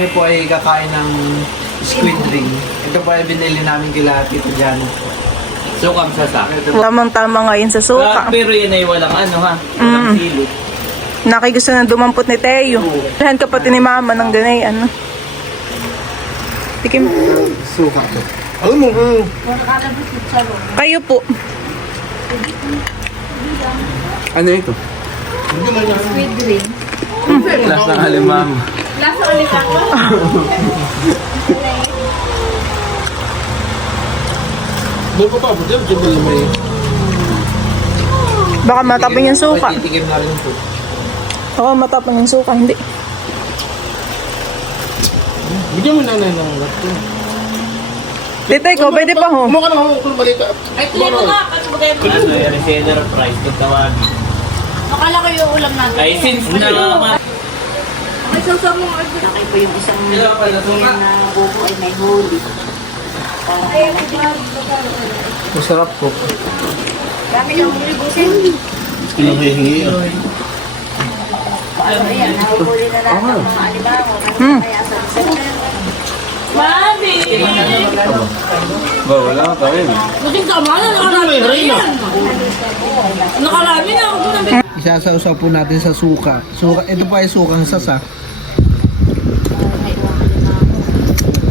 kami po ay kakain ng squid ring. Ito po ay binili namin kila Tito Jano. Sukam sa sak. Tamang-tama ngayon sa suka. Pero yun ay walang ano ha. Walang silot. Nakigusto na dumampot ni Teo. Lahan kapatid ni Mama ng ganay, ano. Tikim. Suka po. Alam mo, Kayo po. ano ito? Squid ring. Lasa ng alimang. Lasa ulit ako. Doon ko pa, buti yung may... Baka matapon yung suka. Titikim na rin po. Oo, matapon yung suka. Hindi. Bigyan mo nanay ng lato. Tito, ikaw, pwede pa ho. Kumaka na ako kung malita. Ay, tuloy mo nga. Kasi bagay mo. Ano yung reseller price kung tawagin. Nakala ko yung ulam natin. Ay since na Ay, sausaw mo. Nakay po yung isang na buko ay may huli. Masarap po. Dami yung huli busin. Hinihingi yun. Ayan, nahuli na natin ang mga alimango. Kaya sa Mami! Ba, wala ka rin. Buting tama na, nakarami na yan. Nakarami na ako na. Isasausaw po natin sa suka. Ito pa ay sukang sasa.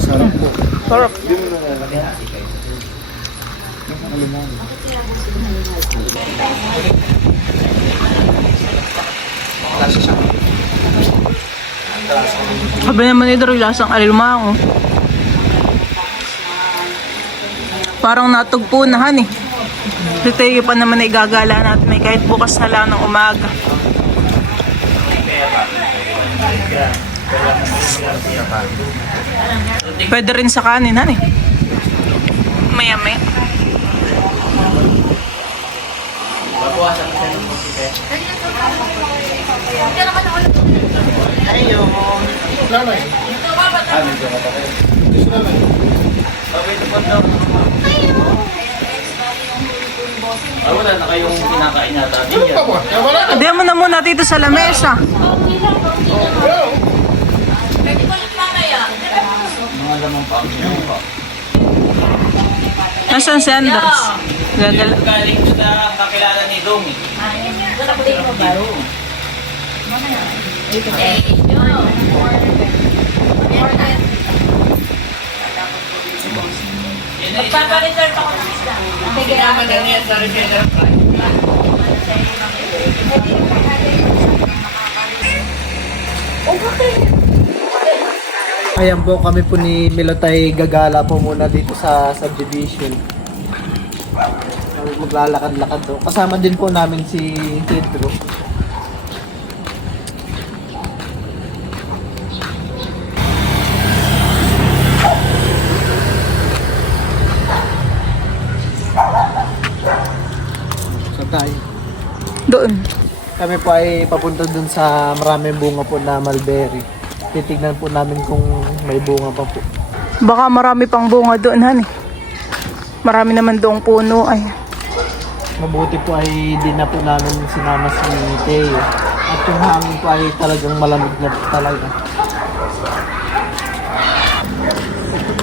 Sarap po. Sarap. Lasa siya. Sabi naman ito rin lasang alimango. Parang natugpunahan eh. Si Teo pa naman ay gagala natin ay kahit bukas na lang ng umaga. Pwede rin sa kanin, han eh. Maya-maya. Nanay. wala na kayong kinakain natin Ano pa yan. ba? Wala na. Diyan mo na muna dito sa lamesa. Mga lamang pa. Nasaan si Anders? Gagala. Galing sa kakilala ni Domi. Magpapareserve ako ng isla. Sinama na niya sa reseller price. Ayan po, kami po ni Milotay gagala po muna dito sa subdivision. Maglalakad-lakad do. Kasama din po namin si Pedro. So tayo. Doon. Kami po ay papunta dun sa maraming bunga po na mulberry. Titignan po namin kung may bunga pa po. Baka marami pang bunga doon, han eh. Marami naman doong puno ay. Mabuti po ay di na po namin sinama si Teo. At yung hangin po ay talagang malamig na talaga.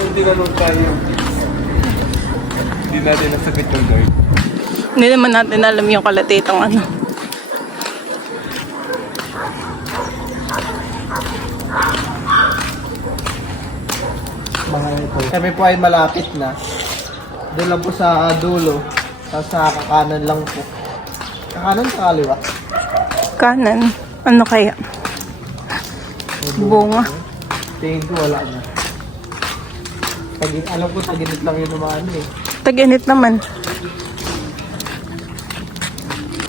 Hindi ganun tayo. Hindi natin nasakit yung guard. Hindi naman natin alam yung kalatitang ano. Mga ito. Kami po ay malapit na. Doon lang po sa dulo. Tapos sa kakanan lang po. Kakanan sa kaliwa. Kanan. Ano kaya? Bunga. Tingin ko wala na. Alam ko taginit lang yun naman eh. Tag-init naman.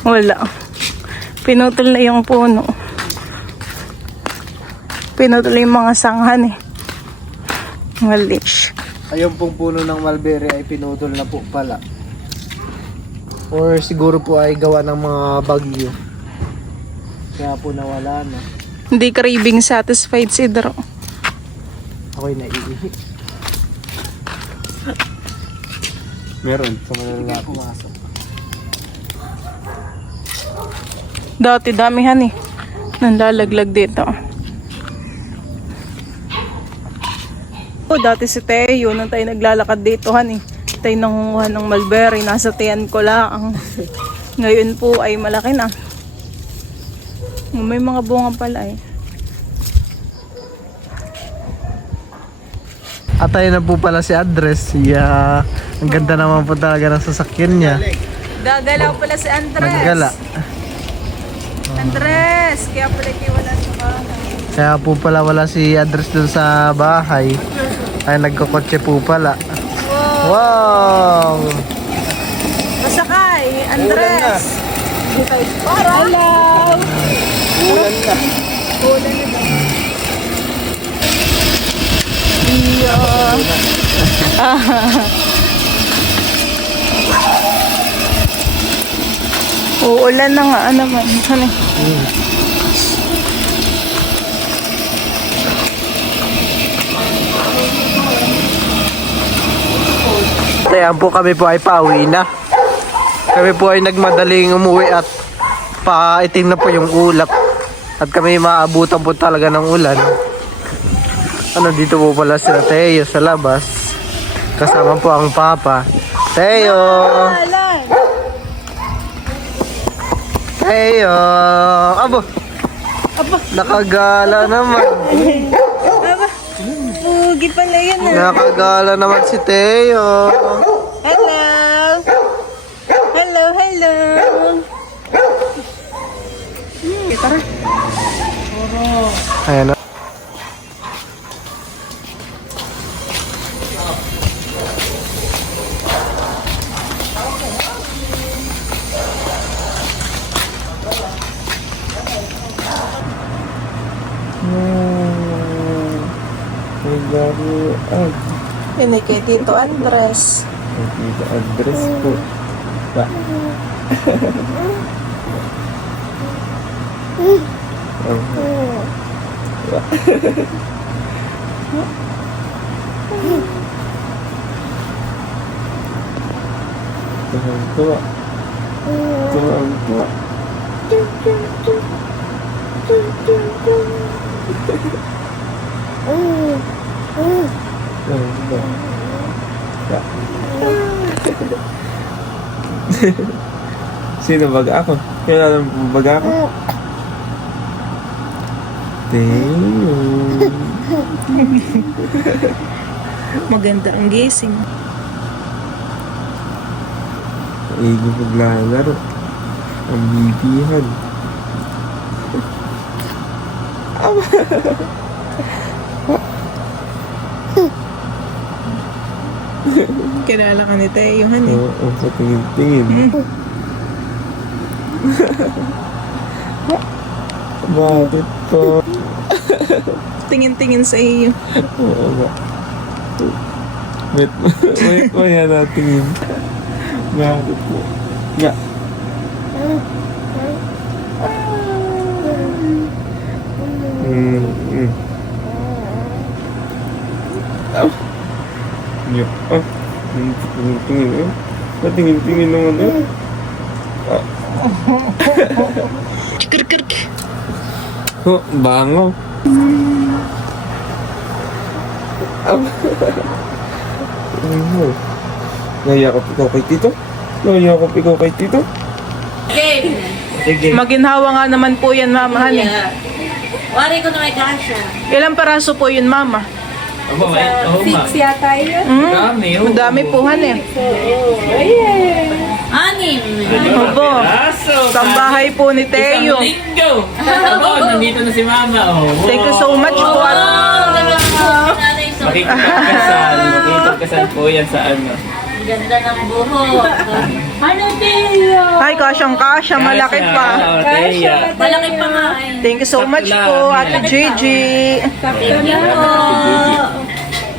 Wala. Pinutol na yung puno. Pinutol yung mga sanghan eh. Mga leash. Ayun pong puno ng mulberry ay pinutol na po pala. Or siguro po ay gawa ng mga bagyo. Kaya po nawala na. Hindi craving satisfied si Dro. Ako'y naiihi. Meron. Sa malala pumasok. Dati damihan eh. Nanlalaglag dito. Dati si Teo, nung tayo naglalakad dito, han eh. Tayo nangunguha ng mulberry, nasa tiyan ko lang. Ngayon po ay malaki na. May mga bunga pala eh. At ayun na po pala si Andres. Yeah. Ang ganda naman po talaga ng sasakyan niya. Gagalaw pala si Andres. Naggala. Andres, kaya pala wala sa bahay. Kaya po pala wala si Andres dun sa bahay. Ay nagkokotse po pala. Wow! Masakay, Andres. Hello! Ulan na. Ulan na ba? Iyo. Uulan na nga naman. Ano? Ayan po, kami po ay pauwi na. Kami po ay nagmadaling umuwi at paitim na po yung ulap. At kami maabutan po talaga ng ulan. Ano, dito po pala si Teo sa labas. Kasama po ang papa. Teo! Teo! Abo! Nakagala naman. Pugi pala yan ah. Nakagala naman si Teo. Hello! Hello, hello! Tara. Ayan na. Yan ay kay Tito Andres. Dito address po. Ba? Tuwa. Tuwa. Sino baga ako? Kailan mo baga ako? Teo. Maganda ang gising. Igo paglalaro. Ang bibihan. Kilala ka ni Teo, han eh. Oo, sa tingin-tingin. Bakit po? Tingin-tingin sa iyo. Oo ba? Wait mo yan natingin. Bakit po? Nga. Yup. Tingin-tingin. Tingin-tingin naman eh. Oh, bango. Nayakap ikaw kay Tito? Nayakap ikaw kay Tito? Maginhawa nga naman po yan, mama, han eh. Wari ko na may kasha. Ilang paraso po yun, mama? Aba, may ma. yata yun. Dami, oh. Madami po, han eh. Anim. Opo. Aso. Sambahay po ni Teo. Isang linggo. Aba, nandito na si mama, oh. Thank you so much po. At Makikipagkasal. Makikipagkasal po yan sa ano. Ganda ng buhok. Ano, Teo? ay, kasyang-kasya, malaki pa. Oh, Teya. Malaki pa nga eh. Thank you so much po, Ate Gigi. Thank you po.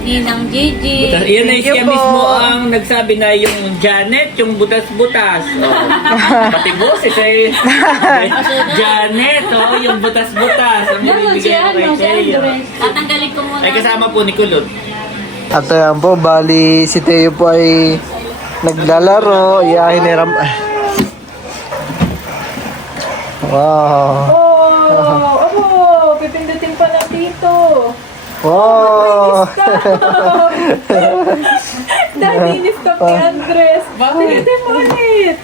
Ninang Gigi. Iyan ay Thank you siya po. mismo ang nagsabi na yung Janet, yung butas-butas. Oh. Pati boses ay Janet, oh, yung butas-butas. Ang bibigay ko kay Teya. Tatanggalin ko muna. Ay kasama po ni Kulot. At ayan po, bali si Teo po ay naglalaro. Hiniram. Wow. Oh, pipindutin pa lang dito. Wow! Dati in-stop ni Andres. Bakit? Tignan mo ulit.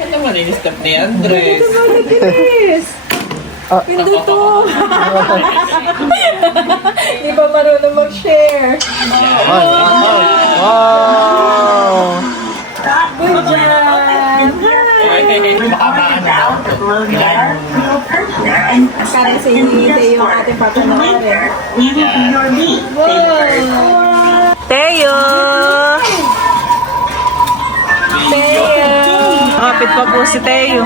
Yan naman in-stop ni Andres. Malinis. Pindot to. Di ba marunong mag-share? Wow! Good job. Baka maano daw. Parang si Teo yung ating papanawarin. Wow! Teo! Teo! Kapit pa po si Teo.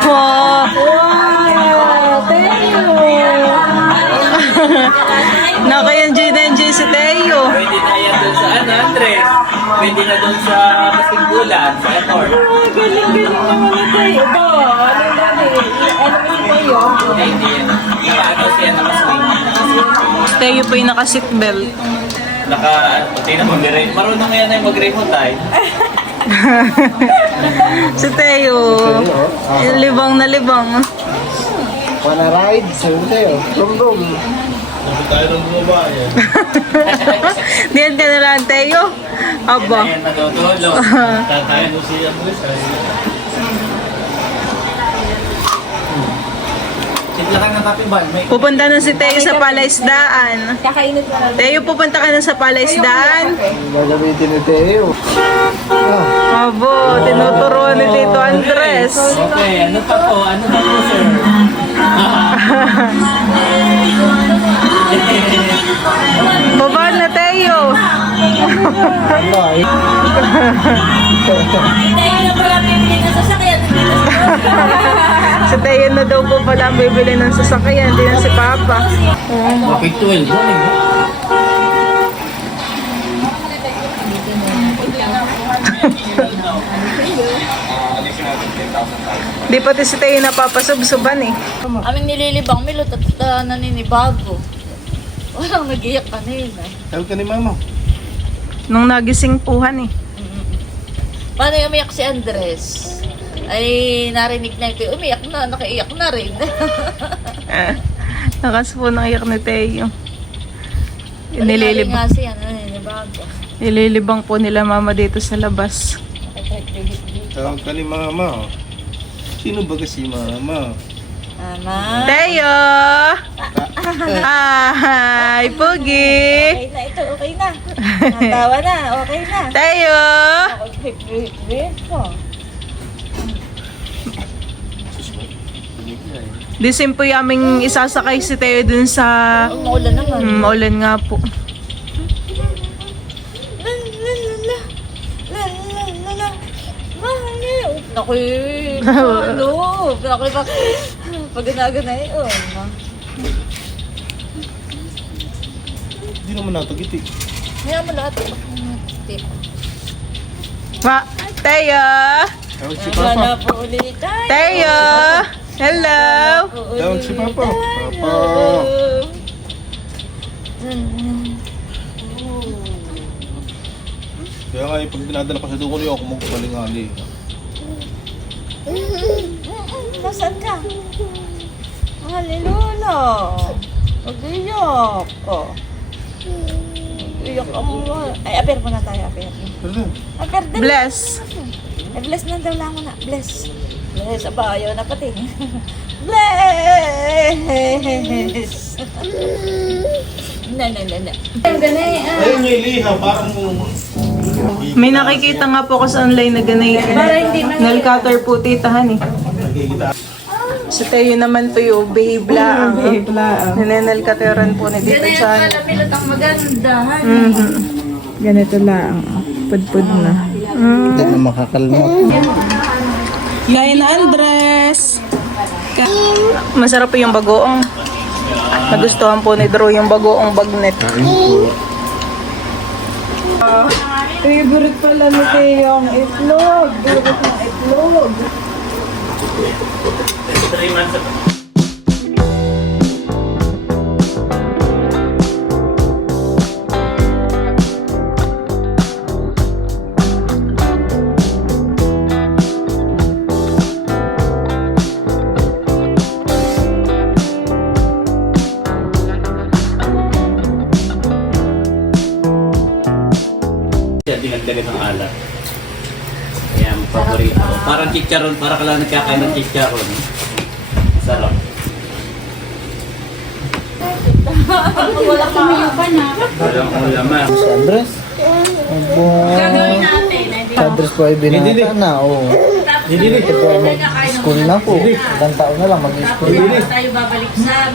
Wow! Teo! Naka-enjoy si Teo. Pwede na yan dun sa ano, Andres. Pwede na dun sa basketbulan, sa airport. Galing-galing naman ni Teo. Ito, ano dati? Ano ba si Teo? Hindi yan. Naka-ano siya, naka-swing. Teo po yung naka-seatbelt. Tingnan mo, marunong nga yan ay mag-remote tayo. Si Teo. Libang na libang. Wanna ride? Sabi ko sa'yo. Brum brum. Diyan ka na lang, Teo. Aba. Ayan, natutulog. Tatayo mo si Andres. Sitlakan ng kape ba? May Pupunta na si Teo sa palaisdaan. Kakainit na lang. Teo, pupunta ka na sa palaisdaan. Gagamitin ni Teo. Abo, tinuturuan ni Tito Andres. okay, ano pa po? Ano pa po, sir? Baba na, Teo. Ay, Tayo na pala bibili na sasakyan. Si Teo na daw po pala ang bibili ng sasakyan, hindi na si Papa. Bakit 12? Morning, no? Di pati si Teo napapasubsuban eh. Aming nililibang milot at naninibago. Walang nag-iyak kanina. Tawag ka ni mama. Nung nagising puhan eh. Paano yung umiyak si Andres? Ay, narinig na ito. Umiyak na, nakaiyak na rin. Nakaspo ng iyak ni Teo. Nililibang. Nga siya, naninibago. Ililibang po nila mama dito sa labas. Tawag ka ni mama. Sino ba kasi mama? Mama. Teo! Hi, Pugi! Okay na ito, okay na. Natawa na, okay na. Teo! Ako, ko. Disim po yung aming isasakay si Teo dun sa... Maulan naman. Maulan nga po. Naku, ano? Naku, pag ganaganay yun. Hindi naman natagiti. Kaya mo lahat. Ma, Teo! Tawag si Wala papa. na po ulit tayo. Teo! Hello! Tawag si papa. Papa. Kaya nga pag dinadala ko sa duko niyo ako magpalingali. Nasaan ka? Hallelujah. Mag-iyak. Mag-iyak ako. Ay, aper mo na tayo, aper. Pwede. Aper din. Bless! Eh, bless na daw lang mo na. Bless. Bless. Aba, ayaw na pati. Bless. Na. Ayun yung iliha, parang May nakikita nga po ako sa online na ganay. Nail cutter po titahan eh. Si Teo naman po yung behave lang. Nanenal cuteran po ni Tito Chan. Pilot ang maganda. Ganito lang. Pudpud na. hindi na makakalmot. Gaya na Andres. Masarap po yung bagoong. Nagustuhan po ni Drew yung bagoong bagnet. Favorite pala ni Teo yung itlog. Favorite ng itlog. 3 months ago. ganitong alat. Kaya ang paborito ko. Parang chicharon, para ka lang nagkakain ng chicharon. Sarap. Walang ulaman. Si Andres. Abo. Si Andres po ay binata na. Oo. Ito po ay mag-school na po. Ilang taon na lang mag-school na. Tayo babalik sa